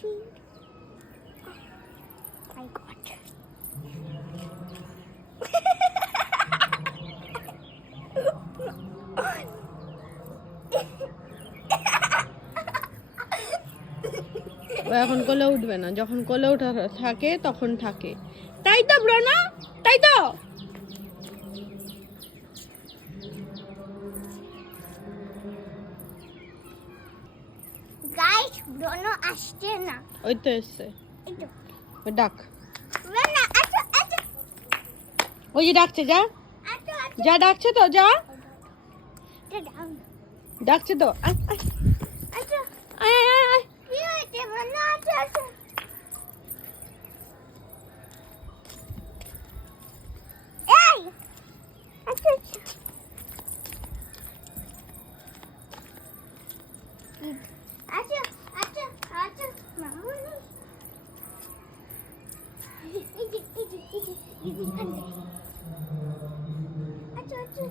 feet. Oh my God. ও এখন কোলে উঠবে না, যখন কোলে ওঠা থাকে তখন থাকে, তাই তো ব্রনা, তাই তো? গাইস, ব্রনো আসছে না। ওই তো এসছে, এই তো ডাক। ব্রনো আসো আসো ওই যে ডাকছে, যা আসো আসো। যা, ডাকছে তো, যা এটা ডাউন। ডাকছে তো, আয় আয় আসো। আয় আয় আয়। কি হয়েছে ব্রনো? আসো আসো। এই আসো আসো। আসো আসো আসো মামুনি। এই যে এখানে। আসো আসো।